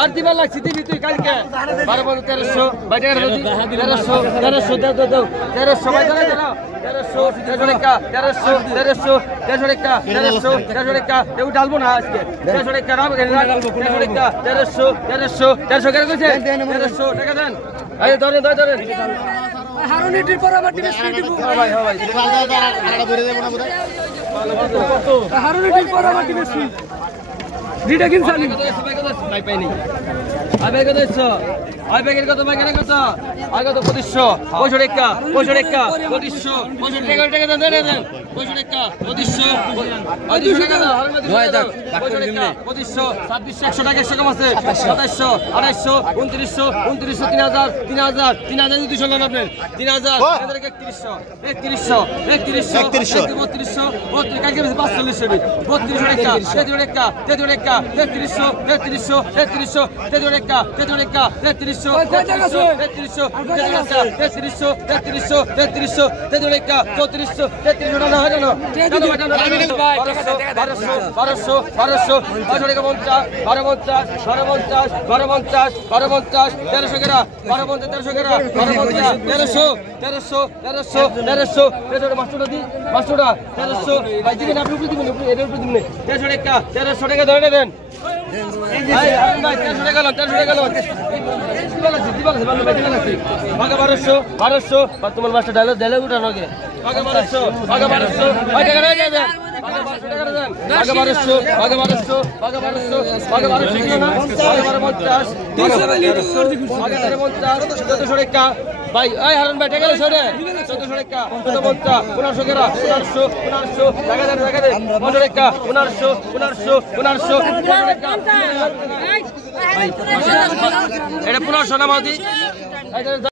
আর দিবার লাগছি দিবি তুই কালকে 12-1300 বাইরে 1300 ডালবো না আজকে 1300 টাকা দেন। হারুনিটির পর আবার দিবেন ভাই ভাই হারুনিটির পর আবার দিবেন দুইটা কিন চালি ভাই পাইনি আবে কত দিছো আই ব্যাগের কত ভাই কেন কত আই কত 2500 টাকা 25 টাকা 2500 টাকা দেন 25 টাকা 2500 টাকা দাও ভাই দেখ 2500 2600 টাকা 100 কম আছে 2700 2800 2900 3000 3200 লোন আপনার 3000 3100 কাকে 4500 টাকা 3300 টাকা 3300 টাকা ধরে দেন তোমার মাস্টার ডায়লগ উঠানো গে 1200 টাকা ভাই এই হারুন ভাই টাকা সরে 1400 টাকা 1500 টাকা 1500 টাকা দেন 1500 টাকা 1500 এটা 1500 না মাদি